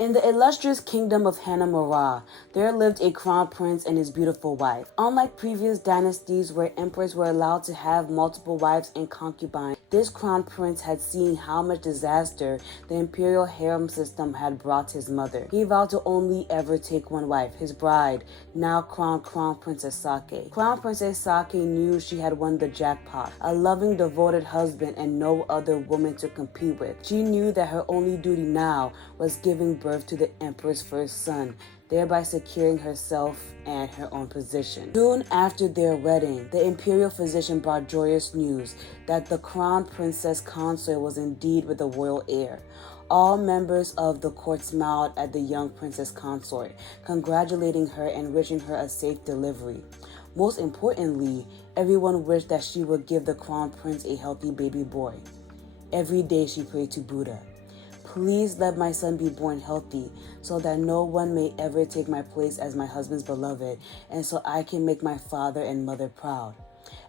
In the illustrious kingdom of Hanamura, there lived a crown prince and his beautiful wife. Unlike previous dynasties where emperors were allowed to have multiple wives and concubines, this crown prince had seen how much disaster the imperial harem system had brought his mother. He vowed to only ever take one wife, his bride, now crowned Crown Princess Sakae. Crown Princess Sakae knew she had won the jackpot, a loving, devoted husband and no other woman to compete with. She knew that her only duty now was giving birth to the emperor's first son, thereby securing herself and her own position. Soon after their wedding, the imperial physician brought joyous news that the crown princess consort was indeed with the royal heir. All members of the court smiled at the young princess consort, congratulating her and wishing her a safe delivery. Most importantly, everyone wished that she would give the crown prince a healthy baby boy. Every day she prayed to Buddha, "Please let my son be born healthy so that no one may ever take my place as my husband's beloved and so I can make my father and mother proud."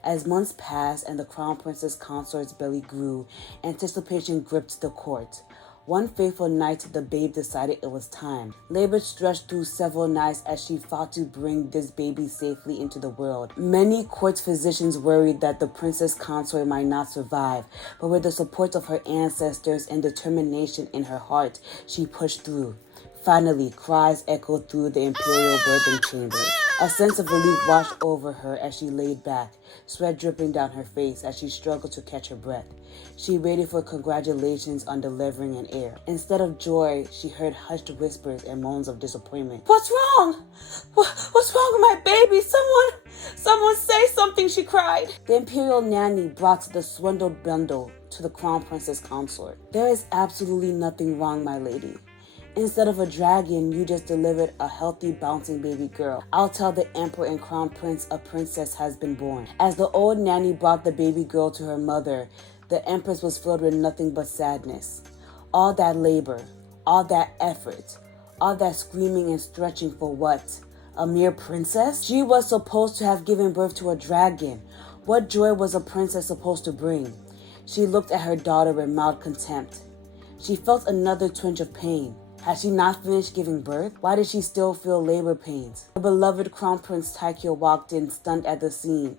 As months passed and the crown princess consort's belly grew, anticipation gripped the court. One fateful night, the babe decided it was time. Labor stretched through several nights as she fought to bring this baby safely into the world. Many court physicians worried that the princess consort might not survive, but with the support of her ancestors and determination in her heart, she pushed through. Finally, cries echoed through the imperial birthing chamber. A sense of relief washed over her as she laid back, sweat dripping down her face as she struggled to catch her breath. She waited for congratulations on delivering an heir. Instead of joy, she heard hushed whispers and moans of disappointment. "What's wrong? What's wrong with my baby? Someone say something," she cried. The imperial nanny brought the swindled bundle to the crown princess consort. "There is absolutely nothing wrong, my lady. Instead of a dragon, you just delivered a healthy, bouncing baby girl. I'll tell the emperor and crown prince a princess has been born." As the old nanny brought the baby girl to her mother, the empress was filled with nothing but sadness. All that labor, all that effort, all that screaming and stretching for what? A mere princess? She was supposed to have given birth to a dragon. What joy was a princess supposed to bring? She looked at her daughter with mild contempt. She felt another twinge of pain. Had she not finished giving birth? Why did she still feel labor pains? Her beloved Crown Prince Taikyo walked in, stunned at the scene.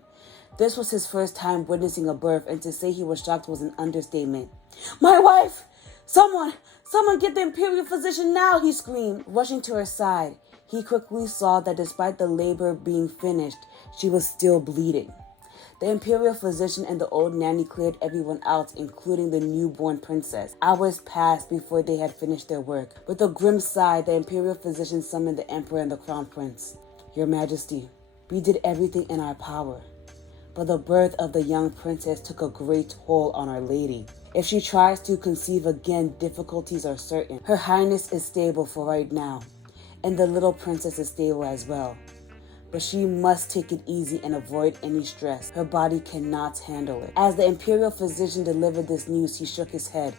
This was his first time witnessing a birth, and to say he was shocked was an understatement. "My wife! Someone get the imperial physician now!" he screamed. Rushing to her side, he quickly saw that despite the labor being finished, she was still bleeding. The imperial physician and the old nanny cleared everyone out, including the newborn princess. Hours passed before they had finished their work. With a grim sigh, the imperial physician summoned the emperor and the crown prince. "Your Majesty, we did everything in our power, but the birth of the young princess took a great toll on Our Lady. If she tries to conceive again, difficulties are certain. Her Highness is stable for right now, and the little princess is stable as well. But she must take it easy and avoid any stress. Her body cannot handle it." As the imperial physician delivered this news, he shook his head,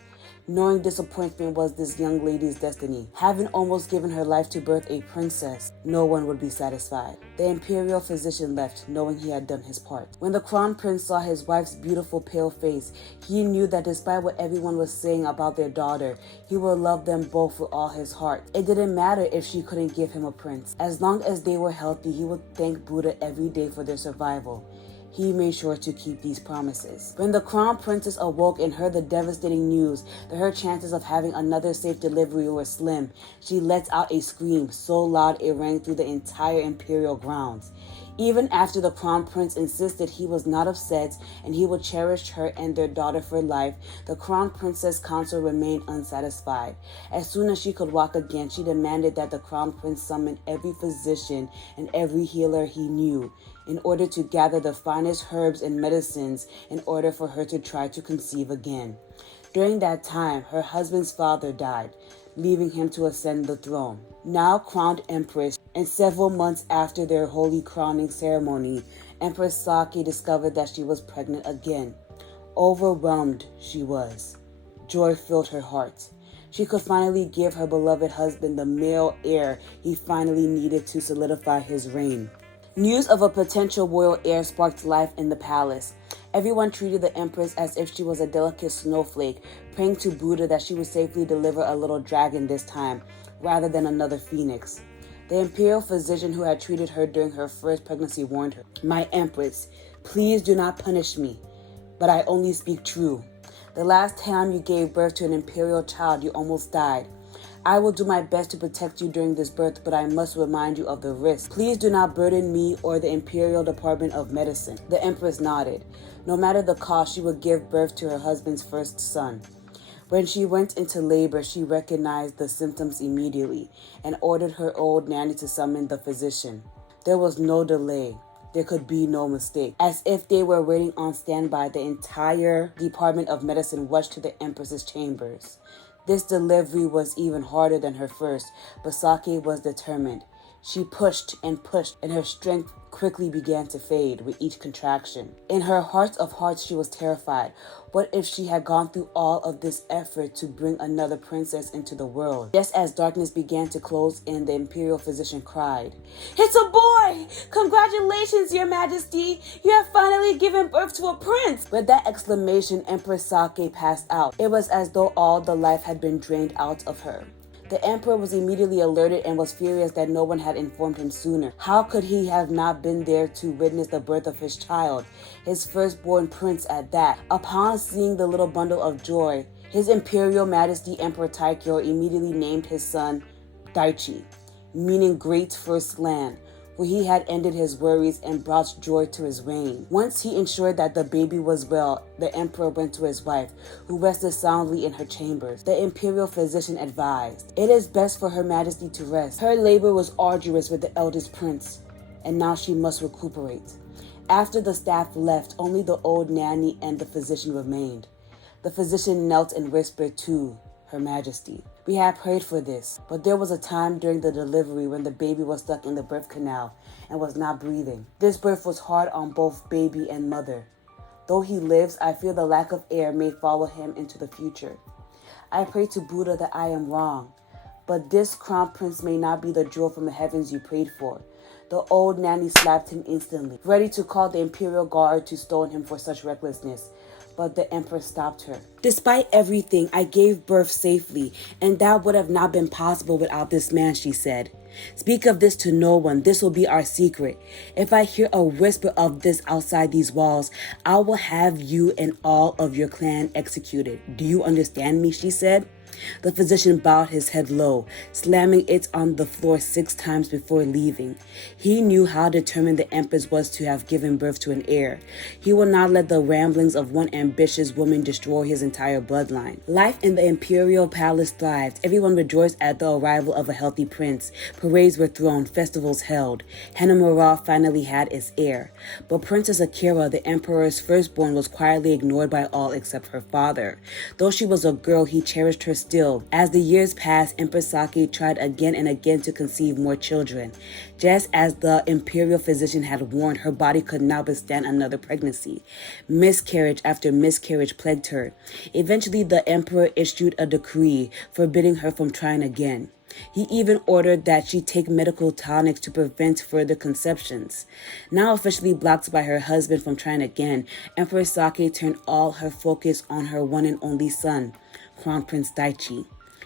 knowing disappointment was this young lady's destiny. Having almost given her life to birth a princess, no one would be satisfied. The imperial physician left, knowing he had done his part. When the crown prince saw his wife's beautiful pale face, he knew that despite what everyone was saying about their daughter, he would love them both with all his heart. It didn't matter if she couldn't give him a prince. As long as they were healthy, he would thank Buddha every day for their survival. He made sure to keep these promises. When the crown princess awoke and heard the devastating news that her chances of having another safe delivery were slim, she let out a scream so loud it rang through the entire imperial grounds. Even after the crown prince insisted he was not upset and he would cherish her and their daughter for life, the crown princess consort remained unsatisfied. As soon as she could walk again, she demanded that the crown prince summon every physician and every healer he knew in order to gather the finest herbs and medicines in order for her to try to conceive again. During that time, her husband's father died, leaving him to ascend the throne. Now crowned empress, and several months after their holy crowning ceremony, Empress Sakae discovered that she was pregnant again. Overwhelmed she was. Joy filled her heart. She could finally give her beloved husband the male heir he finally needed to solidify his reign. News of a potential royal heir sparked life in the palace. Everyone treated the empress as if she was a delicate snowflake, praying to Buddha that she would safely deliver a little dragon this time. rather than another phoenix. The imperial physician who had treated her during her first pregnancy warned her, "My empress, please do not punish me, but I only speak true. The last time you gave birth to an imperial child, you almost died. I will do my best to protect you during this birth, but I must remind you of the risk. Please do not burden me or the Imperial Department of Medicine." The Empress nodded. No matter the cost, she would give birth to her husband's first son. When she went into labor, she recognized the symptoms immediately and ordered her old nanny to summon the physician. There was no delay. There could be no mistake. As if they were waiting on standby, the entire Department of Medicine rushed to the Empress's chambers. This delivery was even harder than her first, but Sakae was determined. She pushed, and her strength quickly began to fade with each contraction. In her heart of hearts, she was terrified. What if she had gone through all of this effort to bring another princess into the world? Just as darkness began to close in, the imperial physician cried, "It's a boy! Congratulations, Your Majesty! You have finally given birth to a prince!" With that exclamation, Empress Sakae passed out. It was as though all the life had been drained out of her. The emperor was immediately alerted and was furious that no one had informed him sooner. How could he have not been there to witness the birth of his child, his firstborn prince at that? Upon seeing the little bundle of joy, His Imperial Majesty Emperor Taikyo immediately named his son Daichi, meaning Great First Land, where he had ended his worries and brought joy to his reign. Once he ensured that the baby was well, the emperor went to his wife, who rested soundly in her chambers. The imperial physician advised, "It is best for Her Majesty to rest. Her labor was arduous with the eldest prince, and now she must recuperate." After the staff left, only the old nanny and the physician remained. The physician knelt and whispered to Her Majesty, "We had prayed for this, but there was a time during the delivery when the baby was stuck in the birth canal and was not breathing. This birth was hard on both baby and mother. Though he lives, I feel the lack of air may follow him into the future. I pray to Buddha that I am wrong, but this crown prince may not be the jewel from the heavens you prayed for." The old nanny slapped him instantly, ready to call the imperial guard to stone him for such recklessness. But the empress stopped her. "Despite everything, I gave birth safely, and that would have not been possible without this man," she said. "Speak of this to no one. This will be our secret. If I hear a whisper of this outside these walls, I will have you and all of your clan executed. Do you understand me?" she said. The physician bowed his head low, slamming it on the floor 6 times before leaving. He knew how determined the empress was to have given birth to an heir. He would not let the ramblings of one ambitious woman destroy his entire bloodline. Life in the imperial palace thrived. Everyone rejoiced at the arrival of a healthy prince. Parades were thrown, festivals held. Hanamura finally had its heir. But Princess Akira, the emperor's firstborn, was quietly ignored by all except her father. Though she was a girl, he cherished her still. As the years passed, Empress Sakae tried again and again to conceive more children. Just as the imperial physician had warned, her body could not withstand another pregnancy. Miscarriage after miscarriage plagued her. Eventually, the emperor issued a decree forbidding her from trying again. He even ordered that she take medical tonics to prevent further conceptions. Now officially blocked by her husband from trying again, Empress Sakae turned all her focus on her one and only son, Crown Prince Daichi.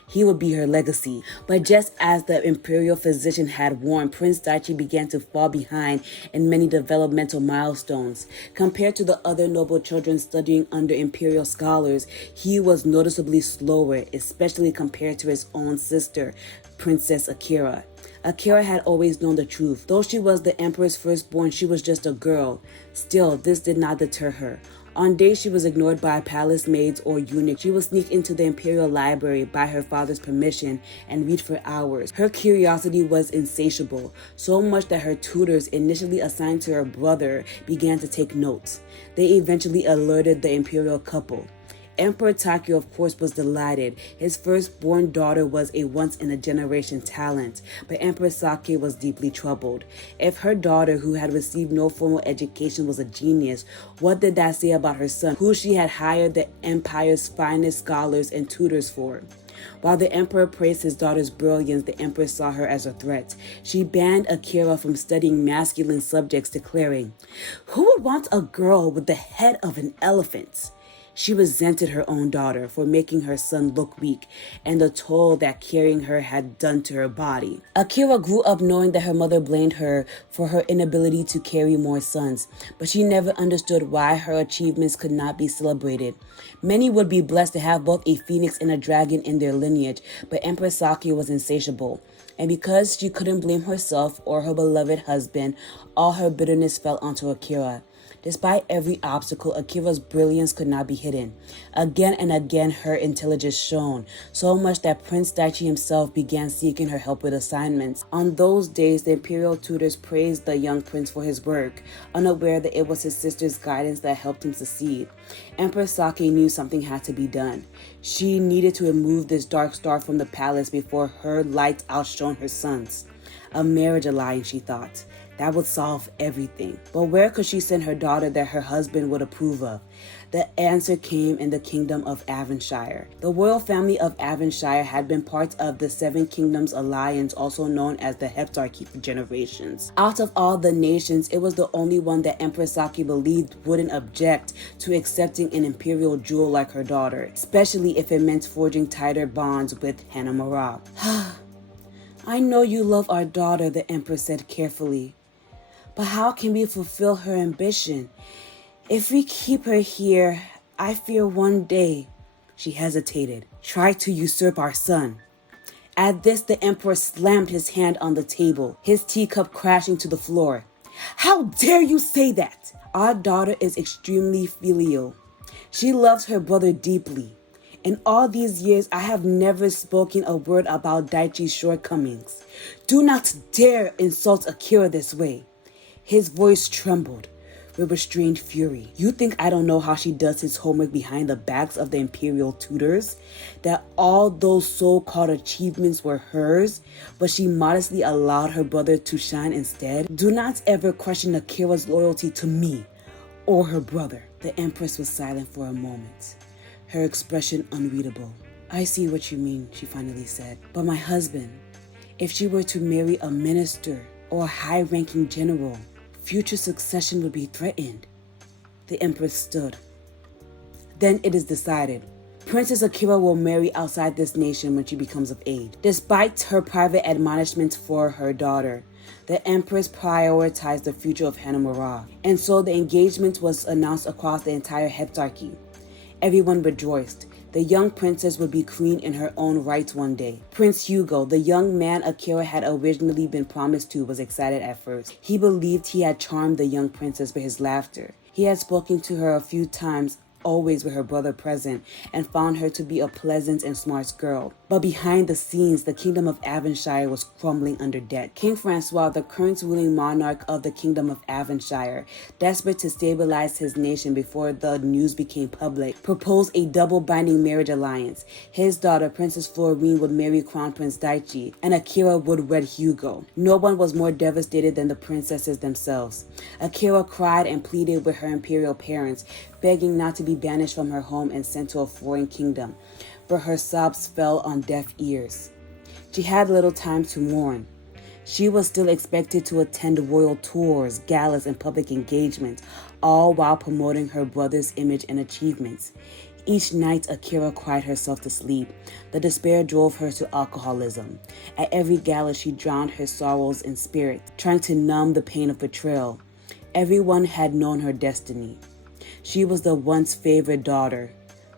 He would be her legacy. But just as the imperial physician had warned, Prince Daichi began to fall behind in many developmental milestones. Compared to the other noble children studying under imperial scholars, he was noticeably slower, especially compared to his own sister, Princess Akira. Akira had always known the truth. Though she was the emperor's firstborn, she was just a girl. Still, this did not deter her. On days she was ignored by palace maids or eunuchs, she would sneak into the imperial library by her father's permission and read for hours. Her curiosity was insatiable, so much that her tutors, initially assigned to her brother, began to take notes. They eventually alerted the imperial couple. Emperor Taikyo, of course, was delighted. His firstborn daughter was a once-in-a-generation talent, but Empress Sakae was deeply troubled. If her daughter, who had received no formal education, was a genius, what did that say about her son, who she had hired the empire's finest scholars and tutors for? While the emperor praised his daughter's brilliance, the empress saw her as a threat. She banned Akira from studying masculine subjects, declaring, "Who would want a girl with the head of an elephant?" She resented her own daughter for making her son look weak and the toll that carrying her had done to her body. Akira grew up knowing that her mother blamed her for her inability to carry more sons, but she never understood why her achievements could not be celebrated. Many would be blessed to have both a phoenix and a dragon in their lineage, but Empress Sakae was insatiable. And because she couldn't blame herself or her beloved husband, all her bitterness fell onto Akira. Despite every obstacle, Akira's brilliance could not be hidden. Again and again, her intelligence shone, so much that Prince Daichi himself began seeking her help with assignments. On those days, the imperial tutors praised the young prince for his work, unaware that it was his sister's guidance that helped him succeed. Empress Sakae knew something had to be done. She needed to remove this dark star from the palace before her light outshone her son's. A marriage alliance, she thought. That would solve everything. But where could she send her daughter that her husband would approve of? The answer came in the kingdom of Avonshire. The royal family of Avonshire had been part of the Seven Kingdoms Alliance, also known as the Heptarchy, for generations. Out of all the nations, it was the only one that Empress Sakae believed wouldn't object to accepting an imperial jewel like her daughter, especially if it meant forging tighter bonds with Hanamura. I know you love our daughter, the Empress said carefully. But how can we fulfill her ambition? If we keep her here, I fear one day, she hesitated, try to usurp our son. At this, the Emperor slammed his hand on the table, his teacup crashing to the floor. How dare you say that? Our daughter is extremely filial. She loves her brother deeply. In all these years, I have never spoken a word about Daichi's shortcomings. Do not dare insult Akira this way. His voice trembled with restrained fury. You think I don't know how she does his homework behind the backs of the imperial tutors? That all those so-called achievements were hers, but she modestly allowed her brother to shine instead? Do not ever question Akira's loyalty to me or her brother. The Empress was silent for a moment, her expression unreadable. I see what you mean, she finally said. But my husband, if she were to marry a minister or a high-ranking general, future succession would be threatened. The Empress stood. Then it is decided. Princess Akira will marry outside this nation when she becomes of age. Despite her private admonishments for her daughter, the Empress prioritized the future of Hanamura, and so the engagement was announced across the entire Heptarchy. Everyone rejoiced. The young princess would be queen in her own right one day. Prince Hugo, the young man Akira had originally been promised to, was excited at first. He believed he had charmed the young princess with his laughter. He had spoken to her a few times, always with her brother present, and found her to be a pleasant and smart girl. But behind the scenes, the kingdom of Avonshire was crumbling under debt. King Francois, the current ruling monarch of the kingdom of Avonshire, desperate to stabilize his nation before the news became public, proposed a double-binding marriage alliance. His daughter, Princess Florine, would marry Crown Prince Daichi, and Akira would wed Hugo. No one was more devastated than the princesses themselves. Akira cried and pleaded with her imperial parents, begging not to be banished from her home and sent to a foreign kingdom, but her sobs fell on deaf ears. She had little time to mourn. She was still expected to attend royal tours, galas, and public engagements, all while promoting her brother's image and achievements. Each night, Akira cried herself to sleep. The despair drove her to alcoholism. At every gala, she drowned her sorrows in spirit, trying to numb the pain of betrayal. Everyone had known her destiny. She was the once favored daughter,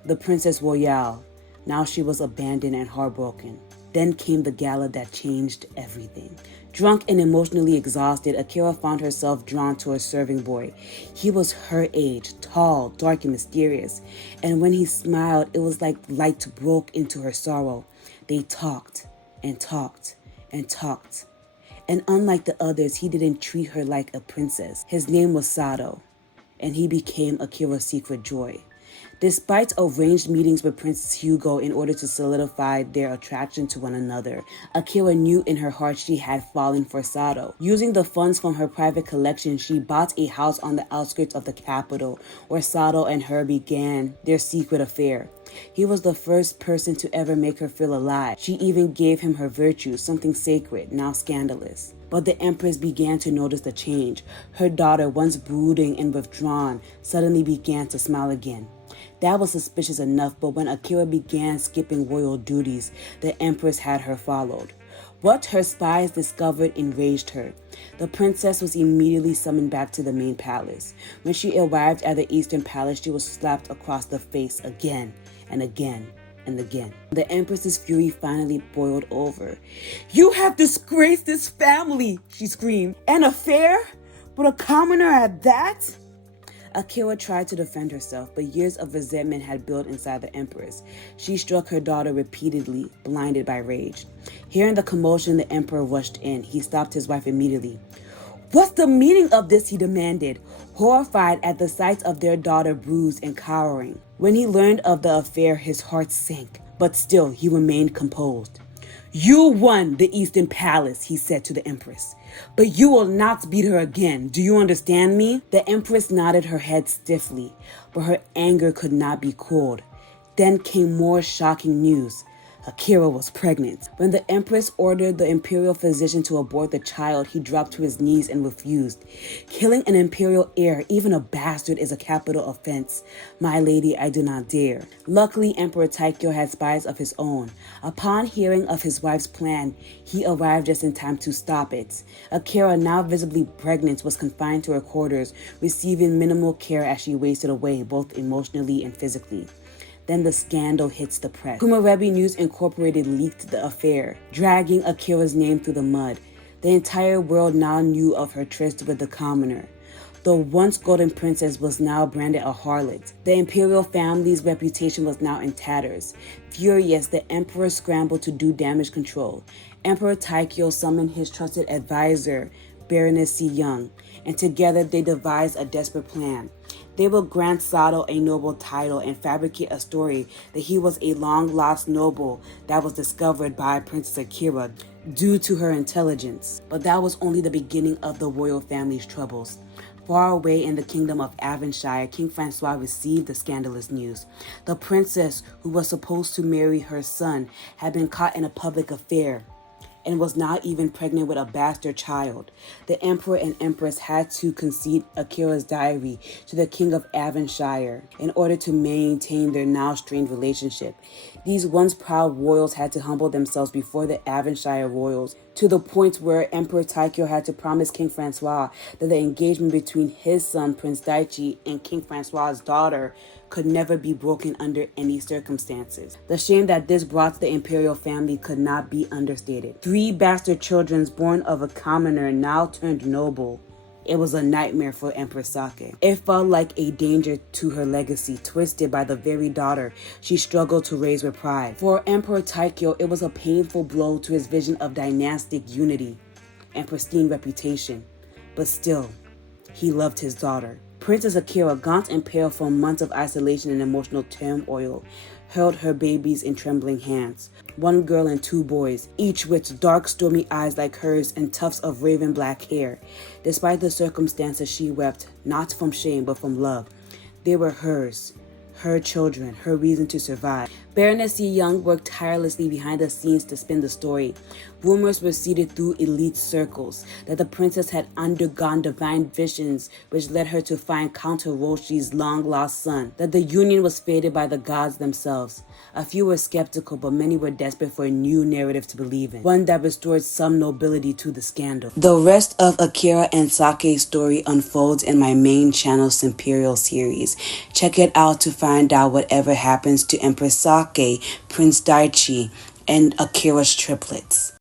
the Princess Royale. Now she was abandoned and heartbroken. Then came the gala that changed everything. Drunk and emotionally exhausted, Akira found herself drawn to a serving boy. He was her age, tall, dark, and mysterious. And when he smiled, it was like light broke into her sorrow. They talked and talked and talked. And unlike the others, he didn't treat her like a princess. His name was Sadao, and he became Akira's secret joy. Despite arranged meetings with Prince Hugo in order to solidify their attraction to one another, Akira knew in her heart she had fallen for Sadao. Using the funds from her private collection, she bought a house on the outskirts of the capital, where Sadao and her began their secret affair. He was the first person to ever make her feel alive. She even gave him her virtue, something sacred, now scandalous. But the Empress began to notice the change. Her daughter, once brooding and withdrawn, suddenly began to smile again. That was suspicious enough, but when Akira began skipping royal duties, the Empress had her followed. What her spies discovered enraged her. The princess was immediately summoned back to the main palace. When she arrived at the Eastern Palace, she was slapped across the face again and again and again. The Empress's fury finally boiled over. "You have disgraced this family," she screamed. "An affair? But a commoner at that?" Akira tried to defend herself, but years of resentment had built inside the Empress. She struck her daughter repeatedly, blinded by rage. Hearing the commotion, the Emperor rushed in. He stopped his wife immediately. "What's the meaning of this?" he demanded, horrified at the sight of their daughter bruised and cowering. When he learned of the affair, his heart sank, but still he remained composed. "You won the Eastern Palace," he said to the Empress, "but you will not beat her again. Do you understand me?" The Empress nodded her head stiffly, but her anger could not be cooled. Then came more shocking news. Akira was pregnant. When the Empress ordered the imperial physician to abort the child, he dropped to his knees and refused. "Killing an imperial heir, even a bastard, is a capital offense. My lady, I do not dare." Luckily, Emperor Taikyo had spies of his own. Upon hearing of his wife's plan, he arrived just in time to stop it. Akira, now visibly pregnant, was confined to her quarters, receiving minimal care as she wasted away, both emotionally and physically. Then the scandal hits the press. Kumarebi News Incorporated leaked the affair, dragging Akira's name through the mud. The entire world now knew of her tryst with the commoner. The once golden princess was now branded a harlot. The imperial family's reputation was now in tatters. Furious, the emperor scrambled to do damage control. Emperor Taikyo summoned his trusted advisor, Baroness Young, and together they devised a desperate plan. They will grant Sadao a noble title and fabricate a story that he was a long-lost noble that was discovered by Princess Akira due to her intelligence. But that was only the beginning of the royal family's troubles. Far away in the kingdom of Avonshire, King Francois received the scandalous news. The princess, who was supposed to marry her son, had been caught in a public affair and was now even pregnant with a bastard child. The emperor and empress had to concede Akira's diary to the king of Avonshire in order to maintain their now strained relationship. These once proud royals had to humble themselves before the Avonshire royals, to the point where Emperor Taikyo had to promise King Francois that the engagement between his son Prince Daichi and King Francois's daughter could never be broken under any circumstances. The shame that this brought to the imperial family could not be understated. 3 bastard children born of a commoner now turned noble. It was a nightmare for Empress Sakae. It felt like a danger to her legacy, twisted by the very daughter she struggled to raise with pride. For Emperor Taikyo, it was a painful blow to his vision of dynastic unity and pristine reputation. But still, he loved his daughter. Princess Akira, gaunt and pale from months of isolation and emotional turmoil, held her babies in trembling hands. 1 girl and 2 boys, each with dark, stormy eyes like hers and tufts of raven black hair. Despite the circumstances, she wept, not from shame, but from love. They were hers, her children, her reason to survive. Baroness Young worked tirelessly behind the scenes to spin the story. Rumors were seeded through elite circles that the princess had undergone divine visions which led her to find Count Hiroshi's long-lost son, that the union was fated by the gods themselves. A few were skeptical, but many were desperate for a new narrative to believe in, one that restored some nobility to the scandal. The rest of Akira and Sakae's story unfolds in my main channel's Imperial series. Check it out to find out whatever happens to Empress Sakae, Prince Daichi, and Akira's triplets.